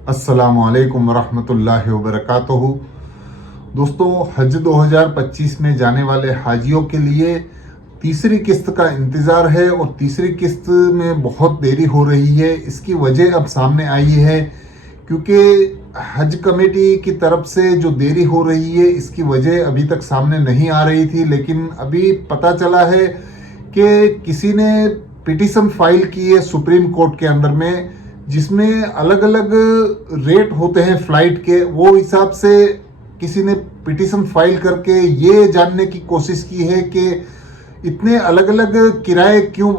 अस्सलामुअलैकुम वरहमतुल्लाहि वबरकातुहू। दोस्तों, हज 2025 में जाने वाले हाजियों के लिए तीसरी किस्त का इंतज़ार है और तीसरी किस्त में बहुत देरी हो रही है। इसकी वजह अब सामने आई है क्योंकि हज कमेटी की तरफ से जो देरी हो रही है इसकी वजह अभी तक सामने नहीं आ रही थी, लेकिन अभी पता चला है कि किसी ने पिटीशन फाइल की है सुप्रीम कोर्ट के अंदर में, जिसमें अलग अलग रेट होते हैं फ़्लाइट के। वो हिसाब से किसी ने पिटीशन फाइल करके ये जानने की कोशिश की है कि इतने अलग अलग किराए क्यों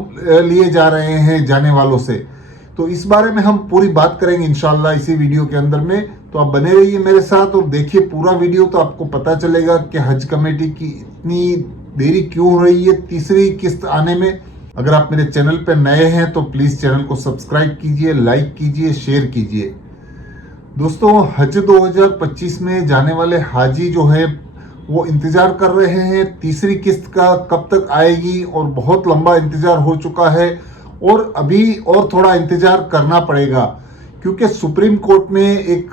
लिए जा रहे हैं जाने वालों से। तो इस बारे में हम पूरी बात करेंगे इंशाल्लाह इसी वीडियो के अंदर में। तो आप बने रहिए मेरे साथ और देखिए पूरा वीडियो, तो आपको पता चलेगा कि हज कमेटी की इतनी देरी क्यों हो रही है तीसरी किस्त आने में। अगर आप मेरे चैनल पर नए हैं तो प्लीज़ चैनल को सब्सक्राइब कीजिए, लाइक कीजिए, शेयर कीजिए। दोस्तों, हज 2025 में जाने वाले हाजी जो है वो इंतज़ार कर रहे हैं तीसरी किस्त का कब तक आएगी, और बहुत लंबा इंतज़ार हो चुका है और अभी और थोड़ा इंतज़ार करना पड़ेगा क्योंकि सुप्रीम कोर्ट में एक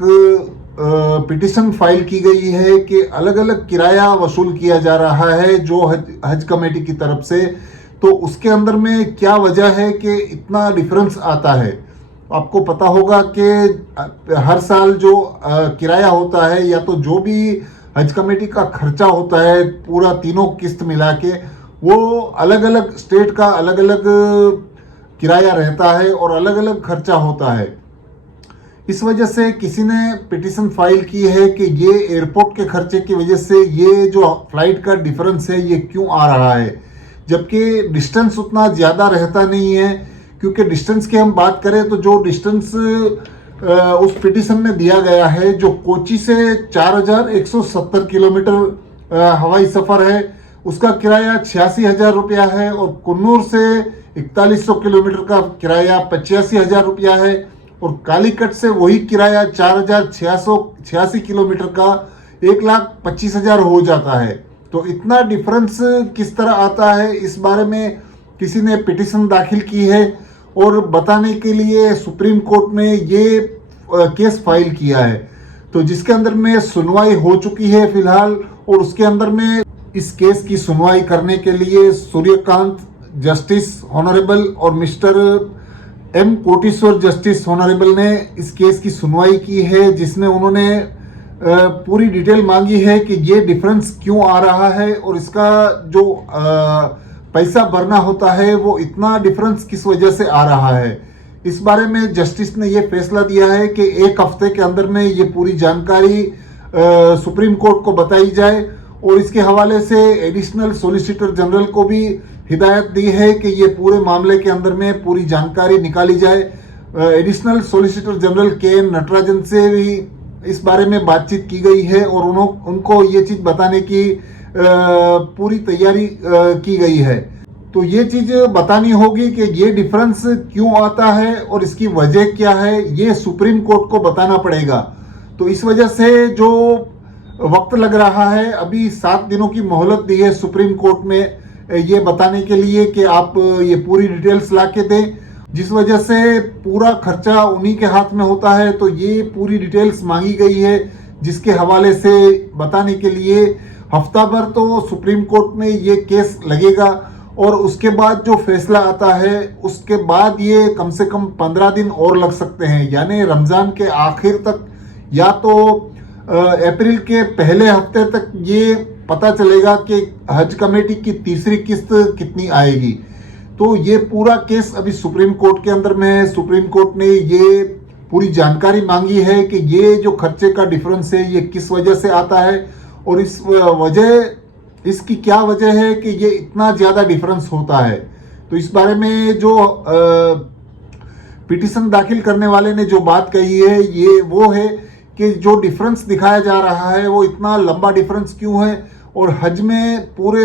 पिटीशन फाइल की गई है कि अलग अलग किराया वसूल किया जा रहा है जो हज कमेटी की तरफ से। तो उसके अंदर में क्या वजह है कि इतना डिफरेंस आता है। आपको पता होगा कि हर साल जो किराया होता है या तो जो भी हज कमेटी का खर्चा होता है पूरा तीनों किस्त मिला के, वो अलग अलग स्टेट का अलग अलग किराया रहता है और अलग अलग खर्चा होता है। इस वजह से किसी ने पिटीशन फाइल की है कि ये एयरपोर्ट के खर्चे की वजह से ये जो फ्लाइट का डिफरेंस है ये क्यों आ रहा है, जबकि डिस्टेंस उतना ज़्यादा रहता नहीं है। क्योंकि डिस्टेंस की हम बात करें तो जो डिस्टेंस उस पिटीशन में दिया गया है, जो कोची से 4170 किलोमीटर हवाई सफ़र है उसका किराया 86,000 रुपया है, और कुन्नूर से 4100 किलोमीटर का किराया 85,000 रुपया है, और कालीकट से वही किराया 4,686 किलोमीटर का 1,25,000 हो जाता है। तो इतना डिफरेंस किस तरह आता है, इस बारे में किसी ने पिटीशन दाखिल की है और बताने के लिए सुप्रीम कोर्ट में ये केस फाइल किया है। तो जिसके अंदर में सुनवाई हो चुकी है फिलहाल, और उसके अंदर में इस केस की सुनवाई करने के लिए सूर्यकांत जस्टिस ऑनरेबल और mister M Koteshwar justice honourable ने इस केस की सुनवाई की है, जिसमें उन्होंने पूरी डिटेल मांगी है कि ये डिफरेंस क्यों आ रहा है और इसका जो पैसा भरना होता है वो इतना डिफरेंस किस वजह से आ रहा है। इस बारे में जस्टिस ने ये फैसला दिया है कि एक हफ्ते के अंदर में ये पूरी जानकारी सुप्रीम कोर्ट को बताई जाए, और इसके हवाले से एडिशनल सॉलिसिटर जनरल को भी हिदायत दी है कि ये पूरे मामले के अंदर में पूरी जानकारी निकाली जाए। एडिशनल सॉलिसिटर जनरल के एन नटराजन से भी इस बारे में बातचीत की गई है और उनको ये चीज़ बताने की पूरी तैयारी की गई है। तो ये चीज़ बतानी होगी कि ये डिफरेंस क्यों आता है और इसकी वजह क्या है, ये सुप्रीम कोर्ट को बताना पड़ेगा। तो इस वजह से जो वक्त लग रहा है, अभी 7 दिनों की मोहलत दी है सुप्रीम कोर्ट में ये बताने के लिए कि आप ये पूरी डिटेल्स ला के दें, जिस वजह से पूरा खर्चा उन्हीं के हाथ में होता है। तो ये पूरी डिटेल्स मांगी गई है, जिसके हवाले से बताने के लिए हफ्ता भर तो सुप्रीम कोर्ट में ये केस लगेगा, और उसके बाद जो फैसला आता है उसके बाद ये कम से कम 15 दिन और लग सकते हैं, यानी रमज़ान के आखिर तक या तो अप्रैल के पहले हफ्ते तक ये पता चलेगा कि हज कमेटी की तीसरी किस्त कितनी आएगी। तो ये पूरा केस अभी सुप्रीम कोर्ट के अंदर में है। सुप्रीम कोर्ट ने ये पूरी जानकारी मांगी है कि ये जो खर्चे का डिफरेंस है ये किस वजह से आता है, और इसकी क्या वजह है कि ये इतना ज़्यादा डिफरेंस होता है। तो इस बारे में जो पिटीशन दाखिल करने वाले ने जो बात कही है ये वो है कि जो डिफरेंस दिखाया जा रहा है वो इतना लंबा डिफरेंस क्यों है, और हज में पूरे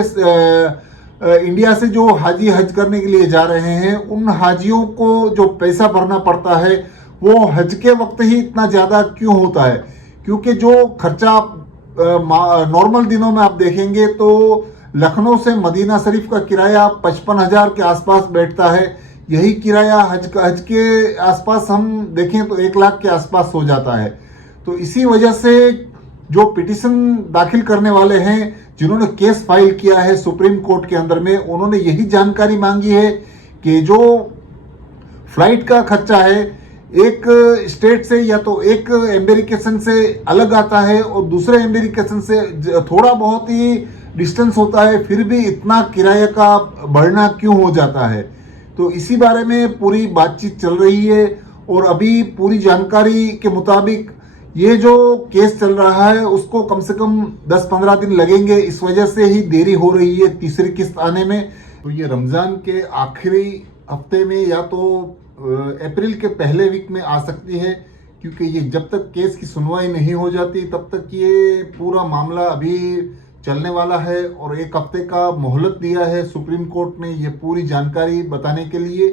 इंडिया से जो हाजी हज करने के लिए जा रहे हैं उन हाजियों को जो पैसा भरना पड़ता है वो हज के वक्त ही इतना ज़्यादा क्यों होता है। क्योंकि जो खर्चा नॉर्मल दिनों में आप देखेंगे तो लखनऊ से मदीना शरीफ का किराया 55,000 के आसपास बैठता है, यही किराया हज के आसपास हम देखें तो 1 लाख के आसपास हो जाता है। तो इसी वजह से जो पिटिशन दाखिल करने वाले हैं, जिन्होंने केस फाइल किया है सुप्रीम कोर्ट के अंदर में, उन्होंने यही जानकारी मांगी है कि जो फ्लाइट का खर्चा है एक स्टेट से या तो एक एम्बेरिकेशन से अलग आता है और दूसरे एम्बेरिकेशन से थोड़ा बहुत ही डिस्टेंस होता है, फिर भी इतना किराया का बढ़ना क्यों हो जाता है। तो इसी बारे में पूरी बातचीत चल रही है और अभी पूरी जानकारी के मुताबिक ये जो केस चल रहा है उसको कम से कम 10-15 दिन लगेंगे। इस वजह से ही देरी हो रही है तीसरी किस्त आने में। तो ये रमज़ान के आखिरी हफ्ते में या तो अप्रैल के पहले वीक में आ सकती है, क्योंकि ये जब तक केस की सुनवाई नहीं हो जाती तब तक ये पूरा मामला अभी चलने वाला है और 1 हफ्ते का मोहलत दिया है सुप्रीम कोर्ट ने ये पूरी जानकारी बताने के लिए।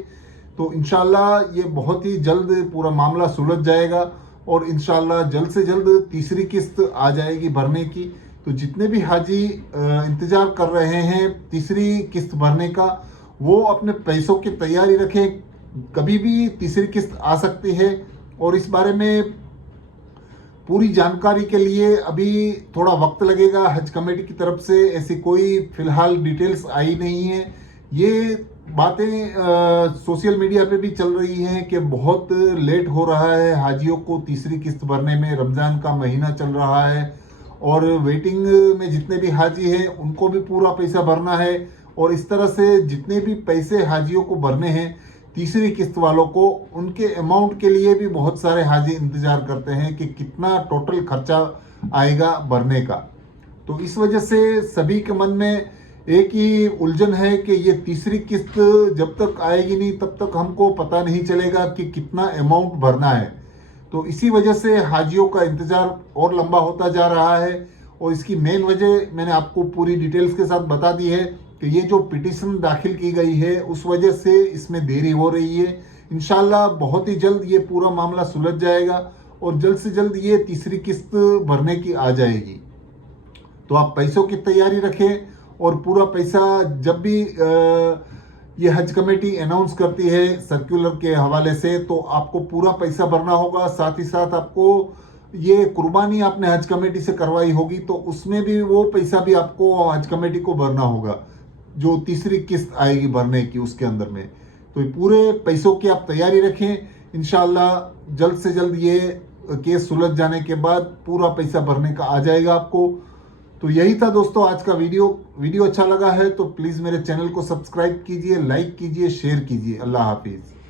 तो इंशाल्लाह ये बहुत ही जल्द पूरा मामला सुलझ जाएगा और इंशाल्लाह जल्द से जल्द तीसरी किस्त आ जाएगी भरने की। तो जितने भी हाजी इंतज़ार कर रहे हैं तीसरी किस्त भरने का, वो अपने पैसों की तैयारी रखें, कभी भी तीसरी किस्त आ सकती है। और इस बारे में पूरी जानकारी के लिए अभी थोड़ा वक्त लगेगा। हज कमेटी की तरफ से ऐसी कोई फिलहाल डिटेल्स आई नहीं है। ये बातें सोशल मीडिया पे भी चल रही हैं कि बहुत लेट हो रहा है हाजियों को तीसरी किस्त भरने में, रमज़ान का महीना चल रहा है और वेटिंग में जितने भी हाजी हैं उनको भी पूरा पैसा भरना है और इस तरह से जितने भी पैसे हाजियों को भरने हैं तीसरी किस्त वालों को, उनके अमाउंट के लिए भी बहुत सारे हाजी इंतज़ार करते हैं कि कितना टोटल खर्चा आएगा भरने का। तो इस वजह से सभी के मन में एक ही उलझन है कि ये तीसरी किस्त जब तक आएगी नहीं तब तक हमको पता नहीं चलेगा कि कितना अमाउंट भरना है। तो इसी वजह से हाजियों का इंतज़ार और लंबा होता जा रहा है और इसकी मेन वजह मैंने आपको पूरी डिटेल्स के साथ बता दी है कि ये जो पिटीशन दाखिल की गई है उस वजह से इसमें देरी हो रही है। इंशाल्लाह बहुत ही जल्द ये पूरा मामला सुलझ जाएगा और जल्द से जल्द ये तीसरी किस्त भरने की आ जाएगी। तो आप पैसों की तैयारी रखें और पूरा पैसा जब भी ये हज कमेटी अनाउंस करती है सर्कुलर के हवाले से तो आपको पूरा पैसा भरना होगा। साथ ही साथ आपको ये कुर्बानी आपने हज कमेटी से करवाई होगी तो उसमें भी वो पैसा भी आपको हज कमेटी को भरना होगा, जो तीसरी किस्त आएगी भरने की उसके अंदर में। तो पूरे पैसों की आप तैयारी रखें। इंशाल्लाह जल्द से जल्द ये केस सुलझ जाने के बाद पूरा पैसा भरने का आ जाएगा आपको। तो यही था दोस्तों आज का वीडियो अच्छा लगा है तो प्लीज़ मेरे चैनल को सब्सक्राइब कीजिए, लाइक कीजिए, शेयर कीजिए। अल्लाह हाफिज़।